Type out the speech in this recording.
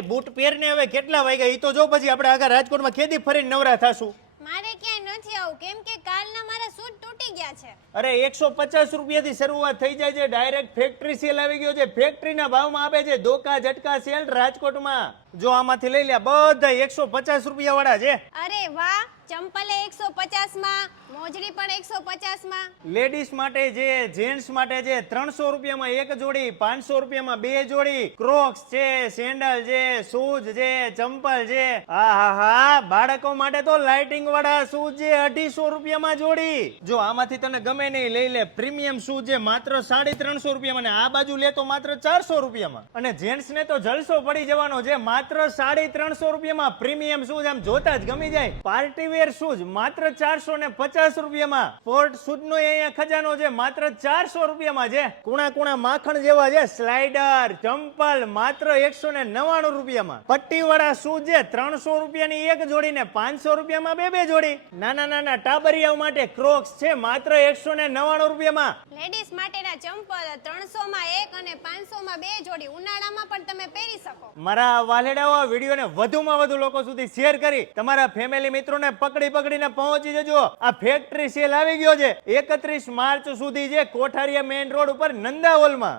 એ boot પહેરને હવે કેટલા વાગ્યા ઈ તો જો, પછી આપણે આગળ રાજકોટમાં ખેદી ફરીને નવરા થાશું. મારે ક્યાંય નથી આવું કેમ કે કાલના મારા સૂટ તૂટી ગયા છે. અરે 150 રૂપિયાથી શરૂઆત થઈ જાય છે. ડાયરેક્ટ ફેક્ટરી સેલ આવી ગયો છે. ફેક્ટરીના ભાવમાં આપે છે ધોકા ઝટકા સેલ રાજકોટમાં. જો આમાંથી લઈ લે, બધા 150 રૂપિયા વાળા છે. અરે વાહ, ચંપલે 150 માં, મોજડી પણ 150 માં. લેડીઝ માટે છે, જેન્ટ્સ માટે છે. 300 રૂપિયામાં એક જોડી, 500 રૂપિયામાં બે જોડી. ક્રોક્સ છે, સેન્ડલ છે, શૂઝ છે, ચંપલ છે. હા, બાળકો માટે તો લાઇટિંગ વાળા શૂઝ છે, 250 રૂપિયામાં જોડી. જો આમાંથી તને ગમે નહીં લઈ લે. પ્રીમિયમ શૂઝ છે માત્ર 350 રૂપિયામાં, અને આ બાજુ લે તો માત્ર 400 રૂપિયામાં. અને જેન્ટ્સ ને તો જલસો પડી જવાનો છે, માત્ર 350 રૂપિયામાં પ્રીમિયમ શૂઝ. આમ જોતા જ ગમી જાય. પાર્ટી વેર શૂઝ માત્ર 450 રૂપિયામાં. સ્પોર્ટ શૂઝ નો અહીંયા ખજાનો છે, માત્ર 400 રૂપિયામાં છે. કુણા માખણ જેવા છે સ્લાઇડર ચંપલ, માત્ર 199 રૂપિયામાં. પટ્ટી વાળા શૂઝ છે 300 રૂપિયાની એક જોડી ને 500 રૂપિયામાં બે જોડી. નાના ટાબરિયાઓ માટે ક્રોક્સ છે માત્ર 199 રૂપિયામાં. લેડીઝ માટેના ચંપલ 300 માં એક અને 500 માં બે જોડી. ઉનાળામાં પણ તમે પહેરી શકો. મારા વાલેડાઓ, આ વિડીયોને વધુમાં વધુ લોકો સુધી શેર કરી તમારા ફેમિલી મિત્રોને પકડીને પહોંચી જજો. આ ફેક્ટરી સેલ આવી ગયો છે 31 માર્ચ સુધી છે, કોઠારીયા મેઇન રોડ ઉપર નંદા હોલમાં.